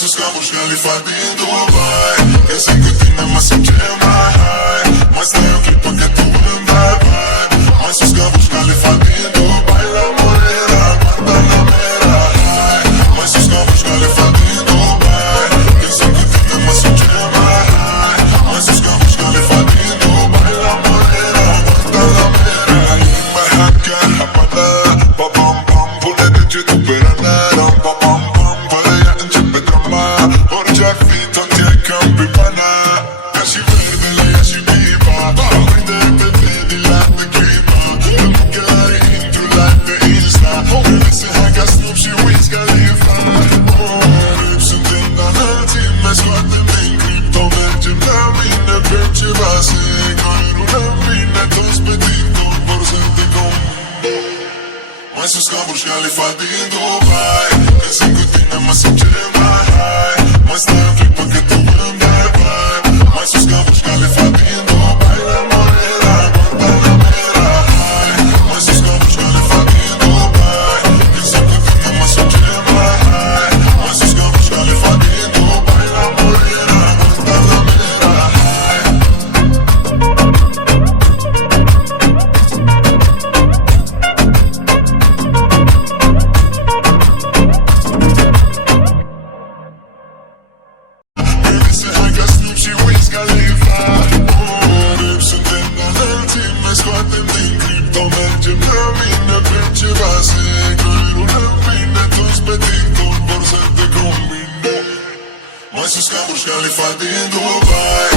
sus ca Burj Khalifa din Dubai. Când sunt cu tine mă simt cel mai high. Mai stai o clipă că tu îmi dai vibe. Mai sus ca Burj Khalifa din Dubai. La Morera, Guantanamera, hai. Mai sus ca Burj Khalifa din Dubai. Când sunt cu tine mă simt cel mai high. Mai sus ca Burj Khalifa din Dubai. La Morera, Guantanamera. Mai haca, hapada, pa pam pam. Pune degetul pe rana, ram pa pam pam. Fără ea începe drama. Orice ar fi, tot e cam pe pana. Ca și verdele, ea și biba. Mai de repede, din la de clipa. În ochelari intru la de Insta. Ele se hai ca Snoop și Wiz Khalifa. Rip suntem la înălțime, scoatem din cripto. Mergem la mine, bem ceva sigur. Rulăm bine, toți pe TikTok vor să te combine. Mai sus ca Burj Khalifa din Dubai. Când sunt cu tine mă simt cel mai high. Mai stai o clipă că tu îmi dai vibe. Mai sus ca Burj Khalifa din Dubai. La Morera, Guantanamera, hai. Mai sus ca Burj Khalifa din Dubai. Când sunt cu tine mă simt cel mai high. Mai sus ca Burj Khalifa din Dubai. La Morera, Guantanamera, hai. Ele se hai ca Snoop și Wiz Khalifa. Rip suntem la înălțime, scoatem din cripto. Mergem la mine, bem ceva sigur. Rulăm bine, toți pe TikTok vor să te combine. Mai sus ca Burj Khalifa din Dubai.